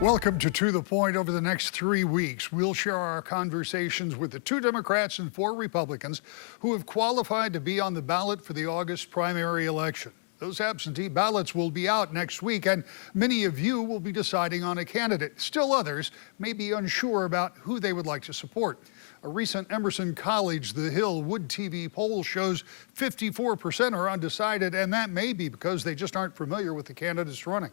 Welcome to the Point. Over the next 3 weeks, we'll share our conversations with the 2 Democrats and 4 Republicans who have qualified to be on the ballot for the August primary election. Those absentee ballots will be out next week, and many of you will be deciding on a candidate. Still others may be unsure about who they would like to support. A recent Emerson College The Hill Wood TV poll shows 54% are undecided, and that may be because they just aren't familiar with the candidates running.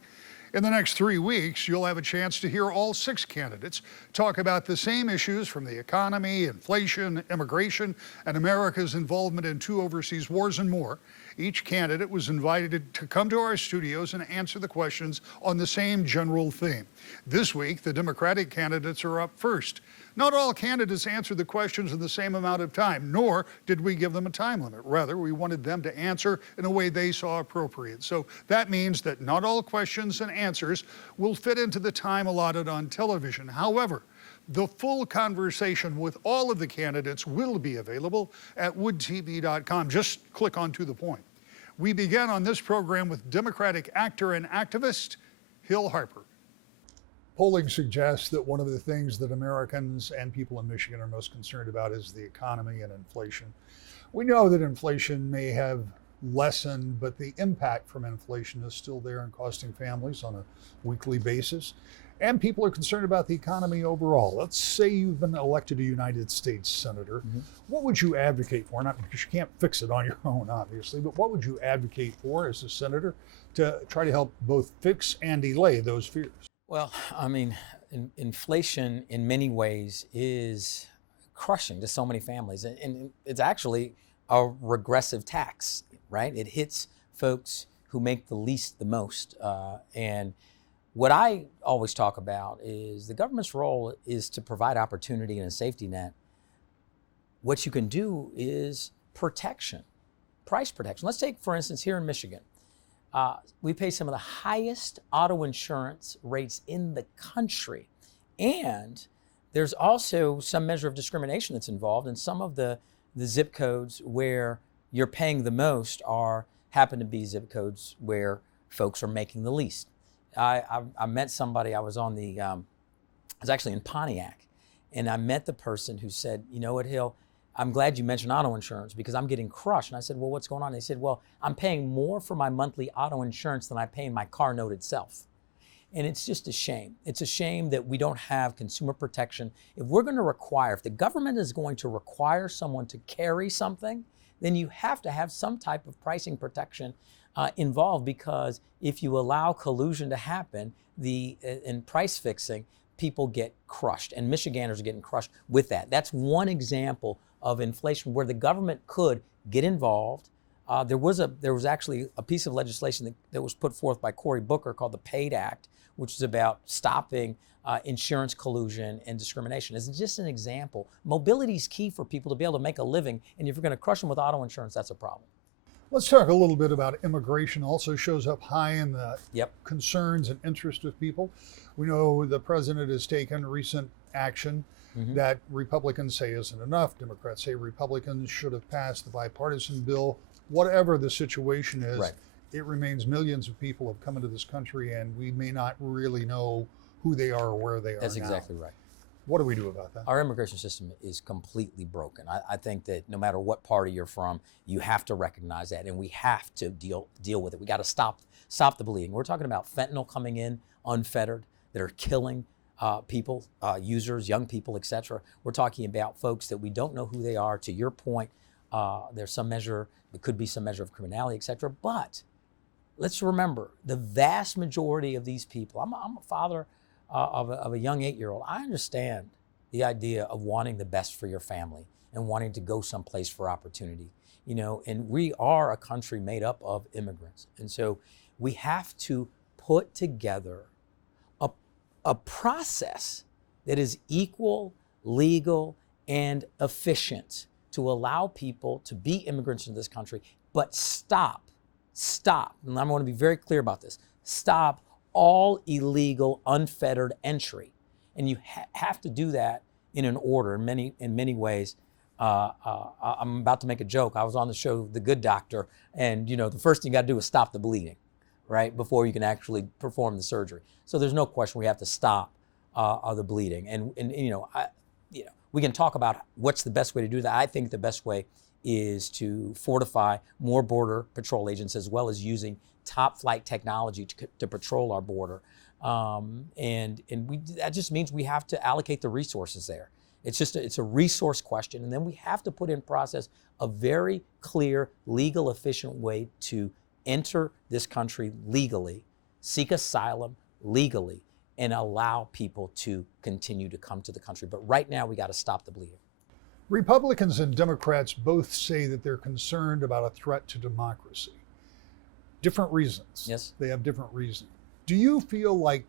In the next 3 weeks, you'll have a chance to hear all 6 candidates talk about the same issues, from the economy, inflation, immigration, and America's involvement in 2 overseas wars and more. Each candidate was invited to come to our studios and answer the questions on the same general theme. This week, the Democratic candidates are up first. Not all candidates answered the questions in the same amount of time, nor did we give them a time limit. Rather, we wanted them to answer in a way they saw appropriate. So that means that not all questions and answers will fit into the time allotted on television. However, the full conversation with all of the candidates will be available at woodtv.com. Just click on To The Point. We began on this program with Democratic actor and activist Hill Harper. Polling suggests that one of the things that Americans and people in Michigan are most concerned about is the economy and inflation. We know that inflation may have lessened, but the impact from inflation is still there and costing families on a weekly basis. And people are concerned about the economy overall. Let's say you've been elected a United States Senator. What would you advocate for? Not because you can't fix it on your own, obviously, but what would you advocate for as a senator to try to help both fix and allay those fears? Well, I mean, inflation in many ways is crushing to so many families. And it's actually a regressive tax, right? It hits folks who make the least the most. And what I always talk about is the government's role is to provide opportunity and a safety net. What you can do is protection, price protection. Let's take, for instance, here in Michigan. We pay some of the highest auto insurance rates in the country. And there's also some measure of discrimination that's involved, and some of the zip codes where you're paying the most happen to be zip codes where folks are making the least. I met somebody, I was actually in Pontiac, and I met the person who said, you know what, Hill, I'm glad you mentioned auto insurance because I'm getting crushed. And I said, well, what's going on? They said, well, I'm paying more for my monthly auto insurance than I pay in my car note itself. And it's just a shame. It's a shame that we don't have consumer protection. If the government is going to require someone to carry something, then you have to have some type of pricing protection involved, because if you allow collusion to happen in price fixing, people get crushed, and Michiganders are getting crushed with that. That's one example of inflation where the government could get involved. There was actually a piece of legislation that was put forth by Cory Booker called the PAID Act, which is about stopping insurance collusion and discrimination. It's just an example. Mobility is key for people to be able to make a living, and if you're going to crush them with auto insurance, that's a problem. Let's talk a little bit about immigration. Also shows up high in the concerns and interest of people. We know the president has taken recent action that Republicans say isn't enough. Democrats say Republicans should have passed the bipartisan bill. Whatever the situation is, it remains millions of people have come into this country, and we may not really know who they are or where they are. That's exactly right. What do we do about that? Our immigration system is completely broken. I think that no matter what party you're from, you have to recognize that, and we have to deal with it. We got to stop the bleeding. We're talking about fentanyl coming in unfettered that are killing people, users, young people, etc. We're talking about folks that we don't know who they are. To your point, there could be some measure of criminality, etc. But let's remember, the vast majority of these people, I'm a father of a young 8-year-old. I understand the idea of wanting the best for your family and wanting to go someplace for opportunity, and we are a country made up of immigrants. And so we have to put together a process that is equal, legal, and efficient to allow people to be immigrants in this country, but stop, and I'm going to be very clear about this, stop all illegal, unfettered entry. And you have to do that in an order in many ways. I'm about to make a joke. I was on the show The Good Doctor, and the first thing you got to do is stop the bleeding, right, before you can actually perform the surgery. So there's no question we have to stop the bleeding, and we can talk about what's the best way to do that. I think the best way is to fortify more border patrol agents, as well as using top flight technology to patrol our border. That just means we have to allocate the resources there. It's a resource question, and then we have to put in process a very clear, legal, efficient way to enter this country legally, seek asylum legally, and allow people to continue to come to the country. But right now, we got to stop the bleeding. Republicans and Democrats both say that they're concerned about a threat to democracy. Different reasons. Yes. They have different reasons. Do you feel like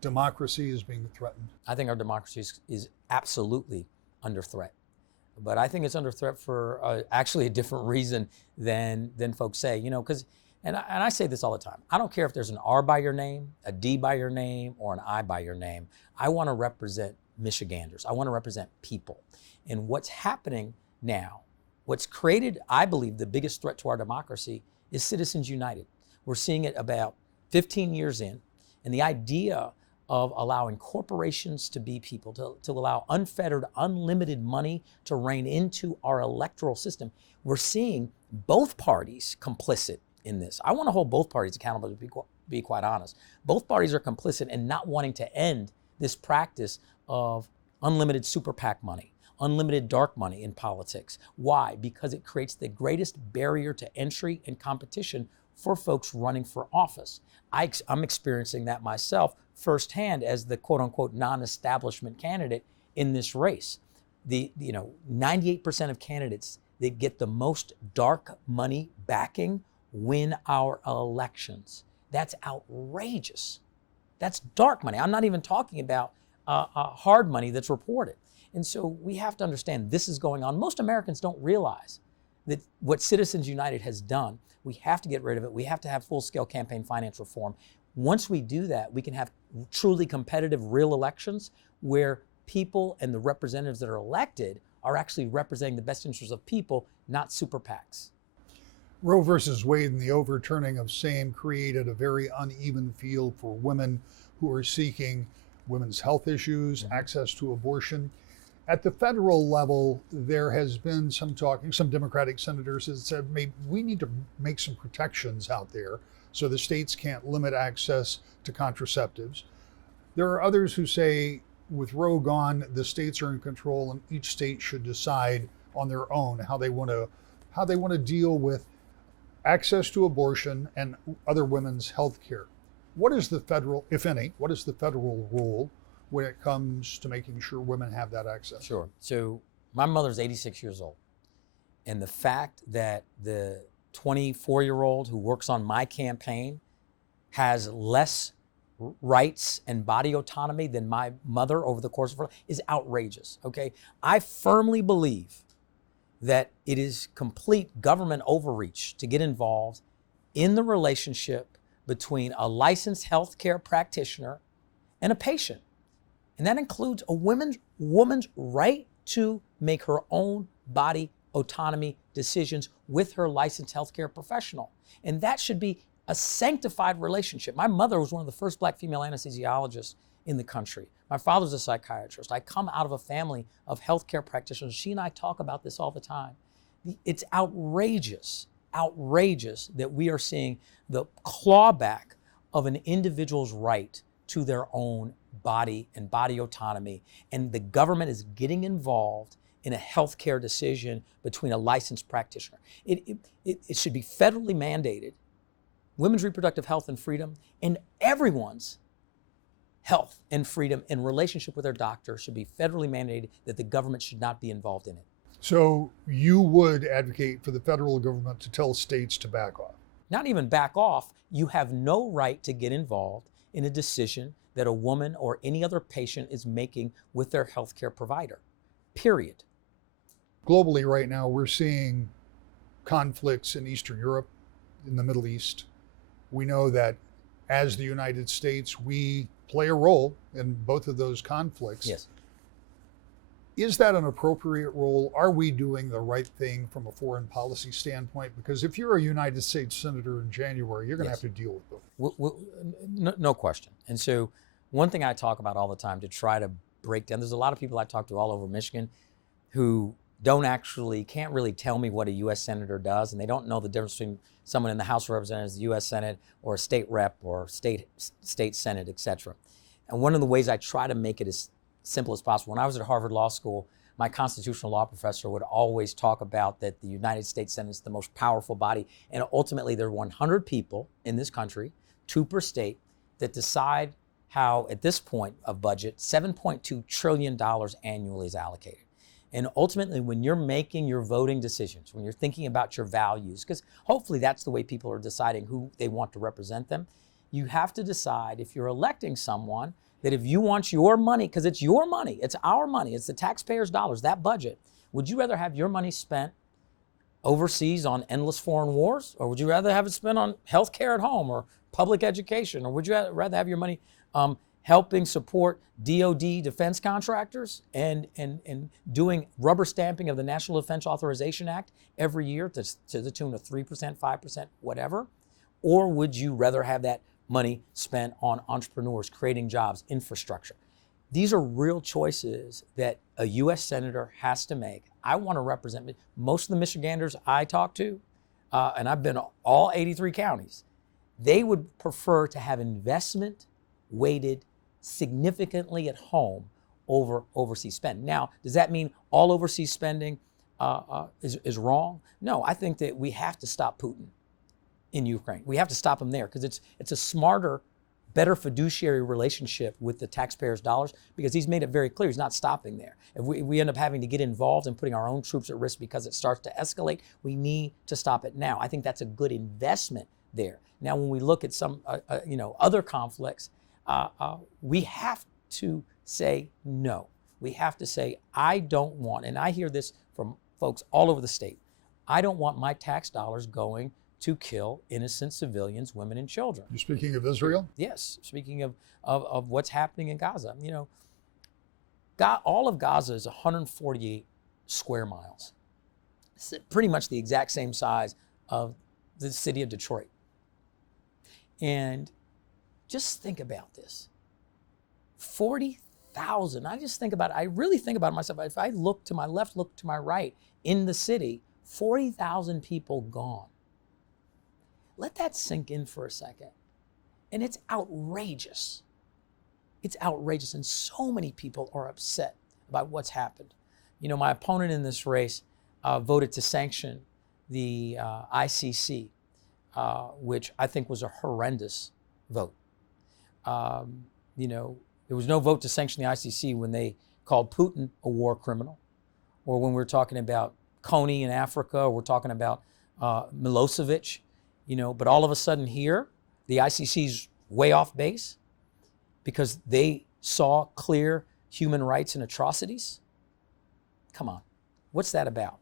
democracy is being threatened? I think our democracy is absolutely under threat. But I think it's under threat for actually a different reason than folks say, because, and I say this all the time, I don't care if there's an R by your name, a D by your name, or an I by your name. I want to represent Michiganders. I want to represent people. And what's happening now, what's created, I believe, the biggest threat to our democracy is Citizens United. We're seeing it about 15 years in, and the idea of allowing corporations to be people, to allow unfettered, unlimited money to reign into our electoral system. We're seeing both parties complicit in this. I want to hold both parties accountable, to be quite honest. Both parties are complicit in not wanting to end this practice of unlimited super PAC money, unlimited dark money in politics. Why? Because it creates the greatest barrier to entry and competition for folks running for office. I'm experiencing that myself firsthand as the quote unquote non-establishment candidate in this race. 98% of candidates that get the most dark money backing win our elections. That's outrageous. That's dark money. I'm not even talking about hard money that's reported. And so we have to understand this is going on. Most Americans don't realize that what Citizens United has done, we have to get rid of it. We have to have full-scale campaign finance reform. Once we do that, we can have truly competitive, real elections where people and the representatives that are elected are actually representing the best interests of people, not super PACs. Roe versus Wade and the overturning of same created a very uneven field for women who are seeking women's health issues, access to abortion. At the federal level, there has been some talking, some Democratic senators have said, maybe we need to make some protections out there so the states can't limit access to contraceptives. There are others who say, with Roe gone, the states are in control and each state should decide on their own how they want to deal with access to abortion and other women's health care. What is the federal, if any, what is the federal role when it comes to making sure women have that access? Sure. So my mother's 86 years old. And the fact that the 24-year-old who works on my campaign has less rights and body autonomy than my mother over the course of her life is outrageous, okay? I firmly believe that it is complete government overreach to get involved in the relationship between a licensed healthcare practitioner and a patient. And that includes a woman's right to make her own body autonomy decisions with her licensed healthcare professional. And that should be a sanctified relationship. My mother was one of the first Black female anesthesiologists in the country. My father's a psychiatrist. I come out of a family of healthcare practitioners. She and I talk about this all the time. It's outrageous that we are seeing the clawback of an individual's right to their own body and body autonomy. And the government is getting involved in a healthcare decision between a licensed practitioner. It should be federally mandated. Women's reproductive health and freedom and everyone's health and freedom in relationship with their doctor should be federally mandated, that the government should not be involved in it. So you would advocate for the federal government to tell states to back off? Not even back off. You have no right to get involved in a decision that a woman or any other patient is making with their healthcare provider, period. Globally right now, we're seeing conflicts in Eastern Europe, in the Middle East. We know that as the United States, we play a role in both of those conflicts. Yes. Is that an appropriate role? Are we doing the right thing from a foreign policy standpoint? Because if you're a United States senator in January, you're going to Yes. have to deal with them. No question. And so one thing I talk about all the time to try to break down, there's a lot of people I talk to all over Michigan who can't really tell me what a U.S. senator does, and they don't know the difference between someone in the House of Representatives, the U.S. Senate, or a state rep, or state senate, et cetera. And one of the ways I try to make it as simple as possible, when I was at Harvard Law School, my constitutional law professor would always talk about that the United States Senate is the most powerful body, and ultimately there are 100 people in this country, 2 per state, that decide how, at this point of budget, $7.2 trillion annually is allocated. And ultimately, when you're making your voting decisions, when you're thinking about your values, because hopefully that's the way people are deciding who they want to represent them, you have to decide, if you're electing someone, that if you want your money, because it's your money, it's our money, it's the taxpayers' dollars, that budget, would you rather have your money spent overseas on endless foreign wars, or would you rather have it spent on health care at home or public education, or would you rather have your money helping support DoD defense contractors and doing rubber stamping of the National Defense Authorization Act every year to the tune of 3%, 5%, whatever? Or would you rather have that money spent on entrepreneurs, creating jobs, infrastructure? These are real choices that a U.S. Senator has to make. I want to represent most of the Michiganders I talk to, and I've been all 83 counties. They would prefer to have investment weighted significantly at home over overseas spending. Now, does that mean all overseas spending is wrong? No, I think that we have to stop Putin in Ukraine. We have to stop him there, because it's a smarter, better fiduciary relationship with the taxpayers' dollars, because he's made it very clear he's not stopping there. If we end up having to get involved and putting our own troops at risk because it starts to escalate, we need to stop it now. I think that's a good investment there. Now, when we look at some other conflicts, we have to say no. We have to say, I don't want, and I hear this from folks all over the state, I don't want my tax dollars going to kill innocent civilians, women and children. You're speaking of Israel? Yes, speaking of what's happening in Gaza. All of Gaza is 148 square miles. It's pretty much the exact same size of the city of Detroit. And just think about this. 40,000, I just think about it, I really think about it myself. If I look to my left, look to my right, in the city, 40,000 people gone. Let that sink in for a second. And it's outrageous. It's outrageous, and so many people are upset about what's happened. My opponent in this race voted to sanction the ICC, which I think was a horrendous vote. There was no vote to sanction the ICC when they called Putin a war criminal, or when we're talking about Coney in Africa, or we're talking about Milosevic, but all of a sudden here, the ICC's way off base because they saw clear human rights and atrocities. Come on, what's that about?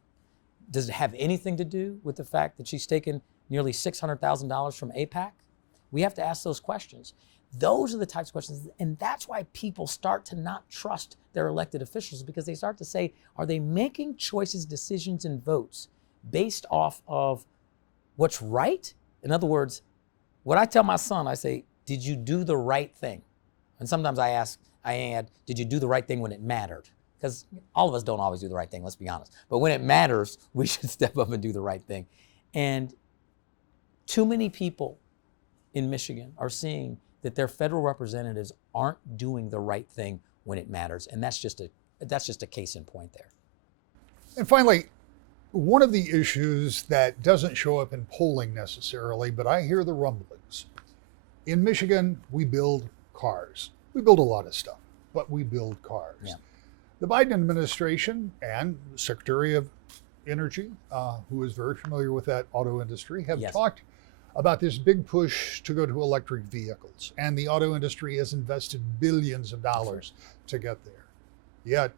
Does it have anything to do with the fact that she's taken nearly $600,000 from AIPAC? We have to ask those questions. Those are the types of questions, and that's why people start to not trust their elected officials, because they start to say, are they making choices, decisions, and votes based off of what's right? In other words, what I tell my son, I say, did you do the right thing? And sometimes I add, did you do the right thing when it mattered? Because all of us don't always do the right thing, let's be honest. But when it matters, we should step up and do the right thing. And too many people in Michigan are seeing that their federal representatives aren't doing the right thing when it matters. And that's just a case in point there. And finally, one of the issues that doesn't show up in polling necessarily, but I hear the rumblings. In Michigan, we build cars. We build a lot of stuff, but we build cars. Yeah. The Biden administration and Secretary of Energy, who is very familiar with that auto industry, have Yes. talked about this big push to go to electric vehicles. And the auto industry has invested billions of dollars to get there. Yet,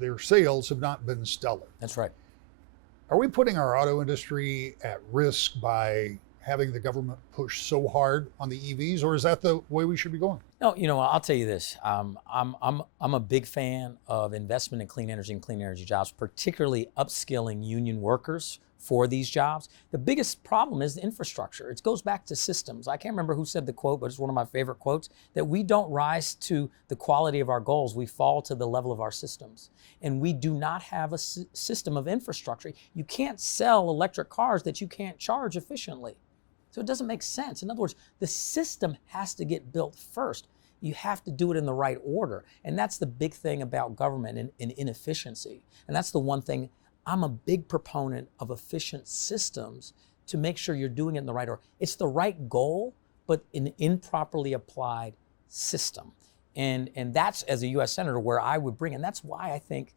their sales have not been stellar. That's right. Are we putting our auto industry at risk by having the government push so hard on the EVs, or is that the way we should be going? No, I'll tell you this. I'm a big fan of investment in clean energy and clean energy jobs, particularly upskilling union workers for these jobs. The biggest problem is the infrastructure. It goes back to systems. I can't remember who said the quote, but it's one of my favorite quotes, that we don't rise to the quality of our goals, we fall to the level of our systems. And we do not have a system of infrastructure. You can't sell electric cars that you can't charge efficiently. So it doesn't make sense. In other words, the system has to get built first. You have to do it in the right order. And that's the big thing about government and inefficiency. And that's the one thing I'm a big proponent of, efficient systems to make sure you're doing it in the right order. It's the right goal, but an improperly applied system. And that's, as a U.S. Senator, where I would bring, and that's why I think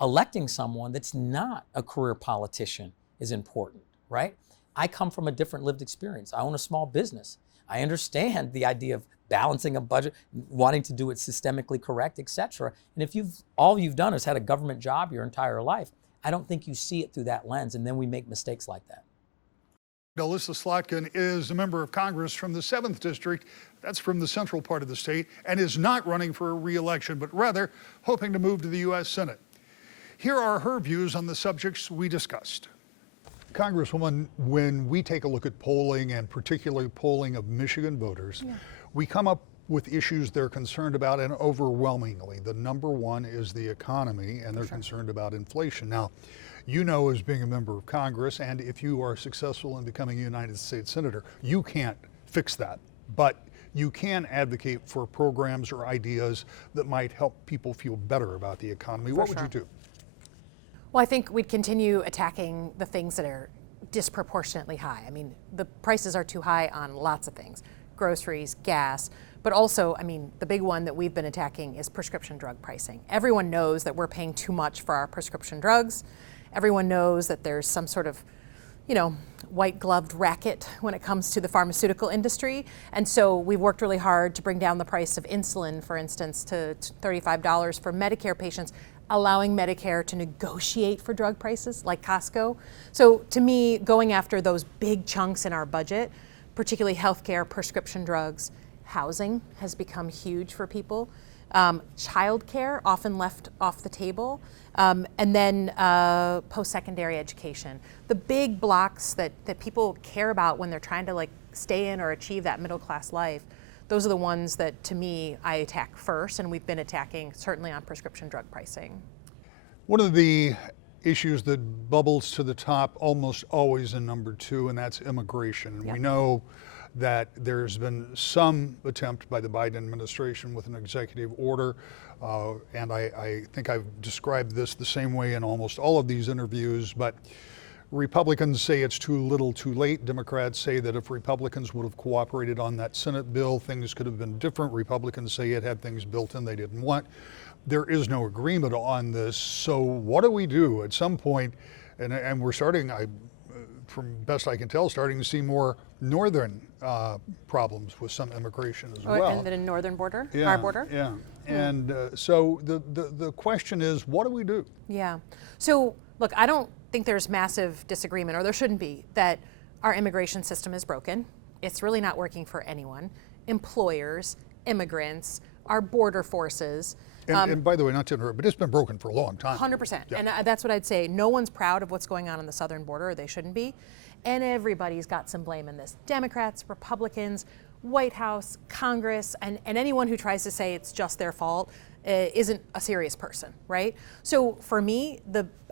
electing someone that's not a career politician is important, right? I come from a different lived experience. I own a small business. I understand the idea of balancing a budget, wanting to do it systemically correct, et cetera. And if all you've done is had a government job your entire life, I don't think you see it through that lens, and then we make mistakes like that. Alyssa Slotkin is a member of Congress from the 7th District, that's from the central part of the state, and is not running for re-election, but rather hoping to move to the U.S. Senate. Here are her views on the subjects we discussed. Congresswoman, when we take a look at polling, and particularly polling of Michigan voters, we come up with issues they're concerned about, and overwhelmingly, the number one is the economy, and they're concerned about inflation. Now, you know, as being a member of Congress, and if you are successful in becoming a United States Senator, you can't fix that, but you can advocate for programs or ideas that might help people feel better about the economy. What would you do? Well, I think we'd continue attacking the things that are disproportionately high. I mean, the prices are too high on lots of things, groceries, gas, but also, I mean, the big one that we've been attacking is prescription drug pricing. Everyone knows that we're paying too much for our prescription drugs. Everyone knows that there's some sort of, white gloved racket when it comes to the pharmaceutical industry. And so we've worked really hard to bring down the price of insulin, for instance, to $35 for Medicare patients, allowing Medicare to negotiate for drug prices like Costco. So to me, going after those big chunks in our budget, particularly healthcare, prescription drugs, housing has become huge for people. Childcare often left off the table, and then post-secondary education. The big blocks that people care about when they're trying to stay in or achieve that middle-class life, those are the ones that, to me, I attack first, and we've been attacking certainly on prescription drug pricing. One of the issues that bubbles to the top almost always in number two, and that's immigration. Yep. We know that there's been some attempt by the Biden administration with an executive order, and I think I've described this the same way in almost all of these interviews, but Republicans say it's too little too late. Democrats say that if Republicans would have cooperated on that Senate bill, things could have been different. Republicans say it had things built in they didn't want. There is no agreement on this, so what do we do at some point? And we're starting, from best I can tell, starting to see more northern problems with some immigration as well. And the northern border, our border? Yeah, and so the question is, what do we do? Yeah, so look, I don't think there's massive disagreement, or there shouldn't be, that our immigration system is broken. It's really not working for anyone. Employers, immigrants, our border forces. And by the way, not to interrupt, but it's been broken for a long time. 100%. Yeah. And that's what I'd say. No one's proud of what's going on the southern border, or they shouldn't be. And everybody's got some blame in this. Democrats, Republicans, White House, Congress, and anyone who tries to say it's just their fault isn't a serious person, right? So for me,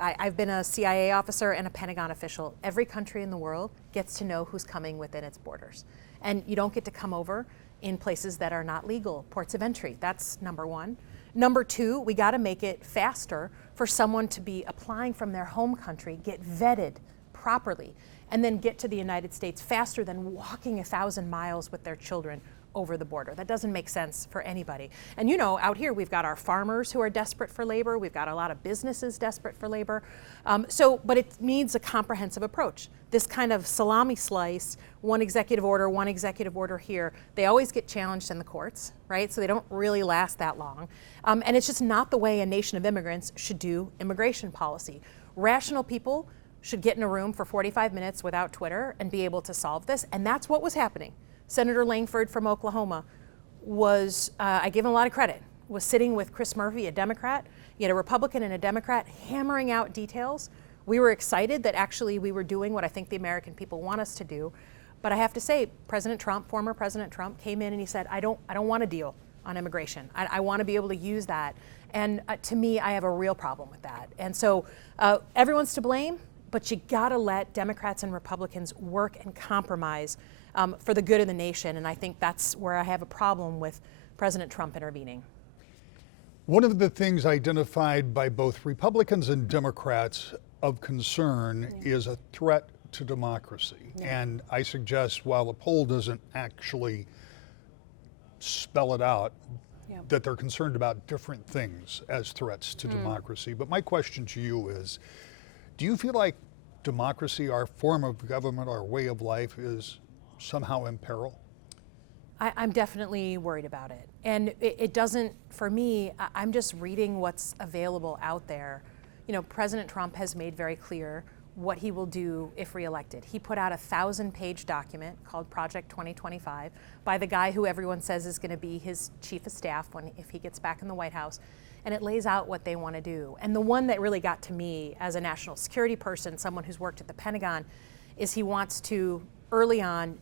I've been a CIA officer and a Pentagon official. Every country in the world gets to know who's coming within its borders. And you don't get to come over in places that are not legal, ports of entry. That's number one. Number two, we got to make it faster for someone to be applying from their home country, get vetted properly, and then get to the United States faster than walking 1,000 miles with their children over the border. That doesn't make sense for anybody. And out here we've got our farmers who are desperate for labor. We've got a lot of businesses desperate for labor. But it needs a comprehensive approach. This kind of salami slice, one executive order here, they always get challenged in the courts, right? So they don't really last that long. And it's just not the way a nation of immigrants should do immigration policy. Rational people should get in a room for 45 minutes without Twitter and be able to solve this. And that's what was happening. Senator Langford from Oklahoma was, I give him a lot of credit, was sitting with Chris Murphy, a Democrat. You had a Republican and a Democrat hammering out details. We were excited that actually we were doing what I think the American people want us to do. But I have to say, President Trump, former President Trump, came in and he said, I don't want a deal on immigration. I want to be able to use that. And to me, I have a real problem with that. And so everyone's to blame, but you gotta let Democrats and Republicans work and compromise for the good of the nation. And I think that's where I have a problem with President Trump intervening. One of the things identified by both Republicans and Democrats of concern is a threat to democracy. And I suggest, while the poll doesn't actually spell it out, that they're concerned about different things as threats to democracy. But my question to you is, do you feel like democracy, our form of government, our way of life, is somehow in peril? I'm definitely worried about it. And it doesn't, for me, I'm just reading what's available out there. You know, President Trump has made very clear what he will do if reelected. He put out a 1,000-page document called Project 2025 by the guy who everyone says is going to be his chief of staff if he gets back in the White House. And it lays out what they want to do. And the one that really got to me as a national security person, someone who's worked at the Pentagon, is he wants to, early on,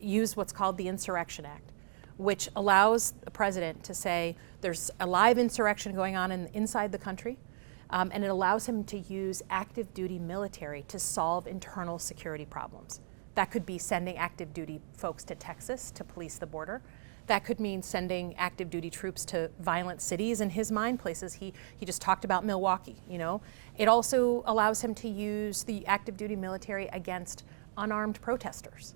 use what's called the Insurrection Act, which allows the president to say there's a live insurrection going on inside the country, and it allows him to use active duty military to solve internal security problems. That could be sending active duty folks to Texas to police the border. That could mean sending active duty troops to violent cities, in his mind, places he just talked about Milwaukee, you know. It also allows him to use the active duty military against unarmed protesters.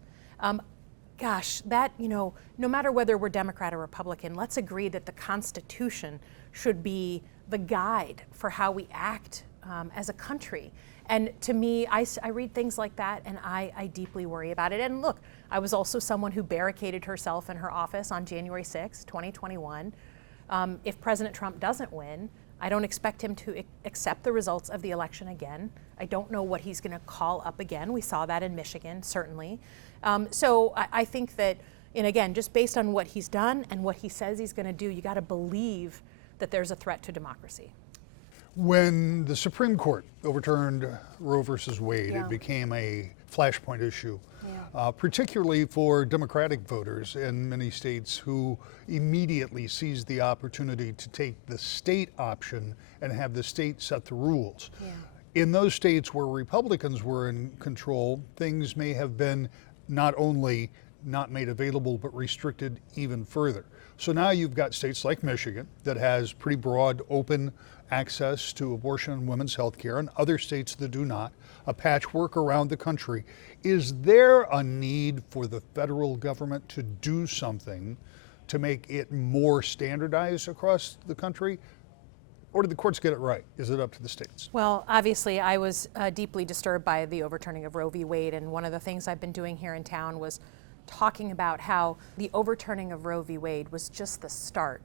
Gosh, that, you know, no matter whether we're Democrat or Republican, let's agree that the Constitution should be the guide for how we act as a country. And to me, I read things like that and I deeply worry about it. And look, I was also someone who barricaded herself in her office on January 6, 2021. If President Trump doesn't win, I don't expect him to accept the results of the election again. I don't know what he's going to call up again. We saw that in Michigan, certainly. So I think that, and again, just based on what he's done and what he says he's going to do, you got to believe that there's a threat to democracy. When the Supreme Court overturned Roe versus Wade, it became a flashpoint issue, particularly for Democratic voters in many states who immediately seized the opportunity to take the state option and have the state set the rules. In those states where Republicans were in control, things may have been not only not made available, but restricted even further. So now you've got states like Michigan that has pretty broad, open access to abortion and women's health care, and other states that do not, a patchwork around the country. Is there a need for the federal government to do something to make it more standardized across the country? Or did the courts get it right? Is it up to the states? Well, obviously, I was deeply disturbed by the overturning of Roe v. Wade, and one of the things I've been doing here in town was talking about how the overturning of Roe v. Wade was just the start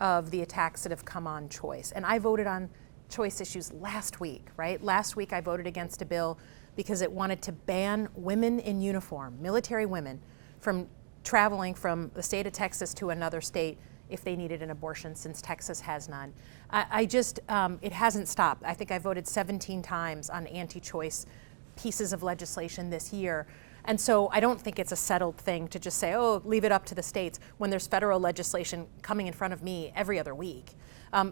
of the attacks that have come on choice. And I voted on choice issues last week, right? Last week I voted against a bill because it wanted to ban women in uniform, military women, from traveling from the state of Texas to another state if they needed an abortion, since Texas has none. It hasn't stopped. I think I voted 17 times on anti-choice pieces of legislation this year. And so I don't think it's a settled thing to just say, oh, leave it up to the states, when there's federal legislation coming in front of me every other week.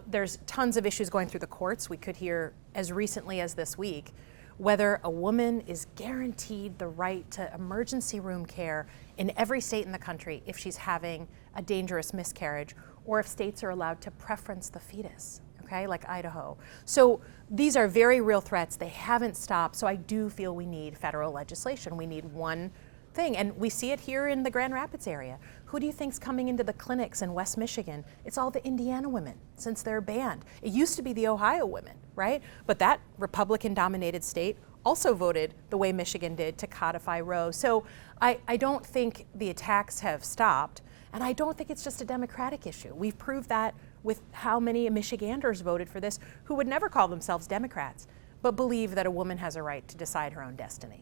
There's tons of issues going through the courts. We could hear as recently as this week whether a woman is guaranteed the right to emergency room care in every state in the country if she's having a dangerous miscarriage, or if states are allowed to preference the fetus, okay, like Idaho. So these are very real threats. They haven't stopped. So I do feel we need federal legislation. We need one thing. And we see it here in the Grand Rapids area. Who do you think's coming into the clinics in West Michigan? It's all the Indiana women, since they're banned. It used to be the Ohio women, right? But that Republican-dominated state also voted the way Michigan did to codify Roe. So I don't think the attacks have stopped. And I don't think it's just a Democratic issue. We've proved that with how many Michiganders voted for this who would never call themselves Democrats. but believe that a woman has a right to decide her own destiny.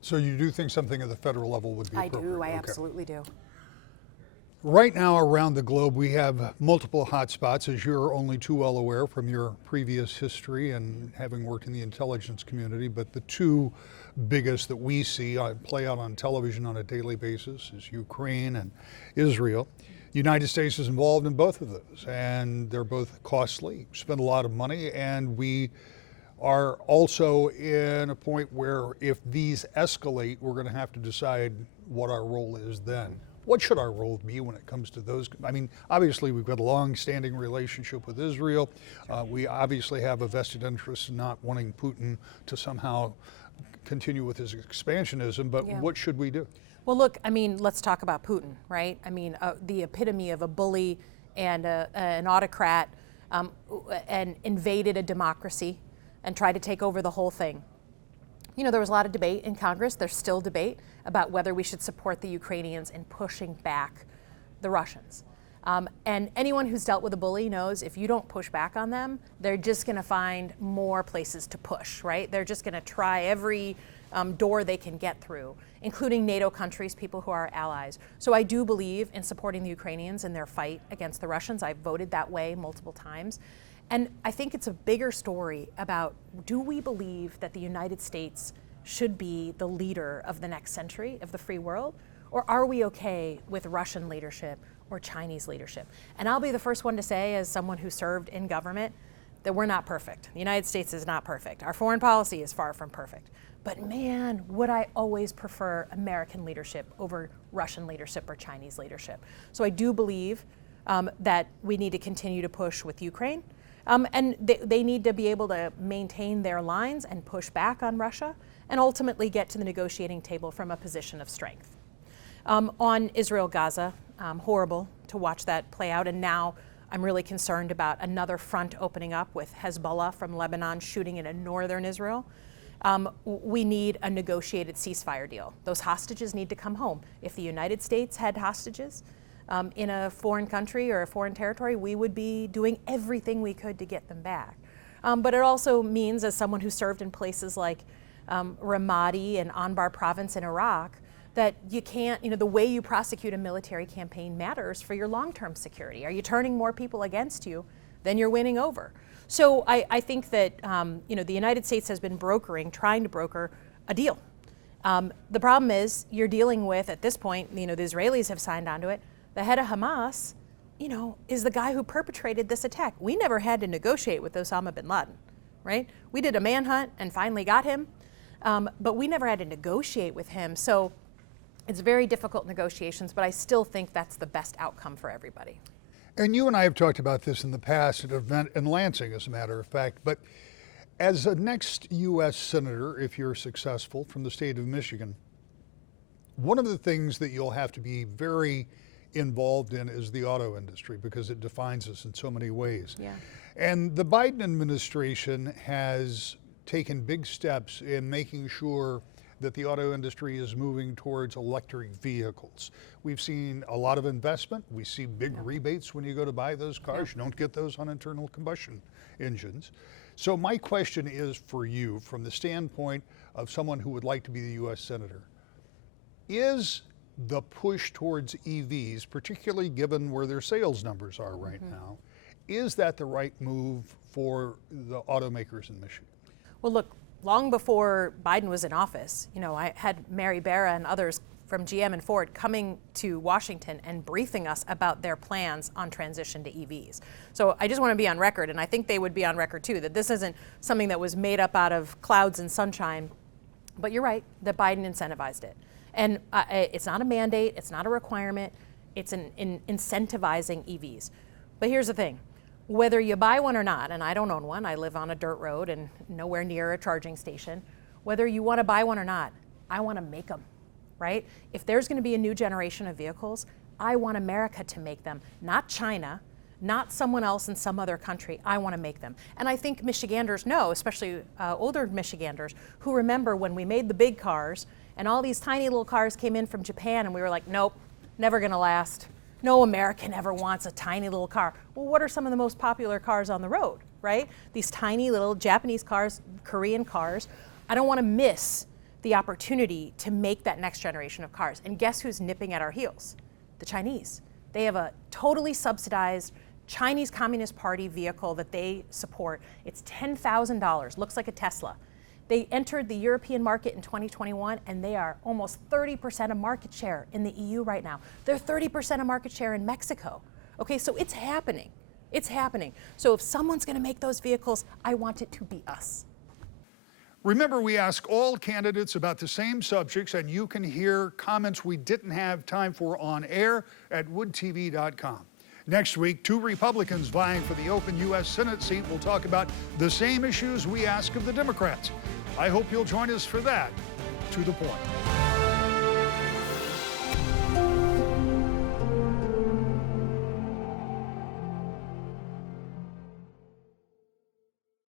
So you do think something at the federal level would be I appropriate? do, I Okay. absolutely do. Right now around the globe, we have multiple hotspots, as you're only too well aware from your previous history and having worked in the intelligence community. But the two biggest that we see play out on television on a daily basis is Ukraine and Israel. The United States is involved in both of those, and they're both costly, spend a lot of money, and we are also in a point where if these escalate, we're going to have to decide what our role is then. What should our role be when it comes to those? I mean, obviously, we've got a long-standing relationship with Israel. We obviously have a vested interest in not wanting Putin to somehow continue with his expansionism, but Yeah. what should we do? Well, look, I mean, let's talk about Putin, right? I mean, the epitome of a bully and an autocrat, and invaded a democracy and tried to take over the whole thing. You know, there was a lot of debate in Congress. There's still debate about whether we should support the Ukrainians in pushing back the Russians. And anyone who's dealt with a bully knows if you don't push back on them, they're just going to find more places to push, right? They're just going to try every door they can get through, including NATO countries, people who are allies. So I do believe in supporting the Ukrainians in their fight against the Russians. I've voted that way multiple times. And I think it's a bigger story about, do we believe that the United States should be the leader of the next century of the free world? Or are we okay with Russian leadership or Chinese leadership? And I'll be the first one to say, as someone who served in government, that we're not perfect. The United States is not perfect. Our foreign policy is far from perfect. But man, would I always prefer American leadership over Russian leadership or Chinese leadership. So I do believe that we need to continue to push with Ukraine. And they need to be able to maintain their lines and push back on Russia and ultimately get to the negotiating table from a position of strength. On Israel-Gaza, horrible to watch that play out. And now I'm really concerned about another front opening up with Hezbollah from Lebanon shooting into northern Israel. We need a negotiated ceasefire deal. Those hostages need to come home. If the United States had hostages in a foreign country or a foreign territory, we would be doing everything we could to get them back. But it also means, as someone who served in places like Ramadi and Anbar province in Iraq, that you can't, the way you prosecute a military campaign matters for your long-term security. Are you turning more people against you than you're winning over? So I think that, the United States has been trying to broker a deal. The problem is you're dealing with, at this point, the Israelis have signed onto it. The head of Hamas, is the guy who perpetrated this attack. We never had to negotiate with Osama bin Laden, right? We did a manhunt and finally got him, but we never had to negotiate with him. So it's very difficult negotiations, but I still think that's the best outcome for everybody. And you and I have talked about this in the past at an event in Lansing, as a matter of fact, but as a next U.S. Senator, if you're successful, from the state of Michigan, one of the things that you'll have to be very involved in is the auto industry, because it defines us in so many ways. Yeah. And the Biden administration has taken big steps in making sure that the auto industry is moving towards electric vehicles. We've seen a lot of investment. We see big rebates when you go to buy those cars. You don't get those on internal combustion engines. So my question is for you, from the standpoint of someone who would like to be the U.S. Senator, is the push towards EVs, particularly given where their sales numbers are right now, is that the right move for the automakers in Michigan? Well, look, long before Biden was in office, I had Mary Barra and others from GM and Ford coming to Washington and briefing us about their plans on transition to EVs. So I just want to be on record, and I think they would be on record too, that this isn't something that was made up out of clouds and sunshine. But you're right, that Biden incentivized it. And it's not a mandate, it's not a requirement, it's incentivizing EVs. But here's the thing. Whether you buy one or not, and I don't own one, I live on a dirt road and nowhere near a charging station. Whether you want to buy one or not, I want to make them, right? If there's going to be a new generation of vehicles, I want America to make them, not China, not someone else in some other country. I want to make them. And I think Michiganders know, especially older Michiganders, who remember when we made the big cars and all these tiny little cars came in from Japan and we were like, nope, never going to last. No American ever wants a tiny little car. Well, what are some of the most popular cars on the road? right? These tiny little Japanese cars, Korean cars. I don't want to miss the opportunity to make that next generation of cars. And guess who's nipping at our heels? The Chinese. They have a totally subsidized Chinese Communist Party vehicle that they support. It's $10,000, looks like a Tesla. They entered the European market in 2021, and they are almost 30% of market share in the EU right now. They're 30% of market share in Mexico. Okay, so it's happening. It's happening. So if someone's going to make those vehicles, I want it to be us. Remember, we ask all candidates about the same subjects, and you can hear comments we didn't have time for on air at woodtv.com. Next week, 2 Republicans vying for the open U.S. Senate seat will talk about the same issues we ask of the Democrats. I hope you'll join us for that. To the Point.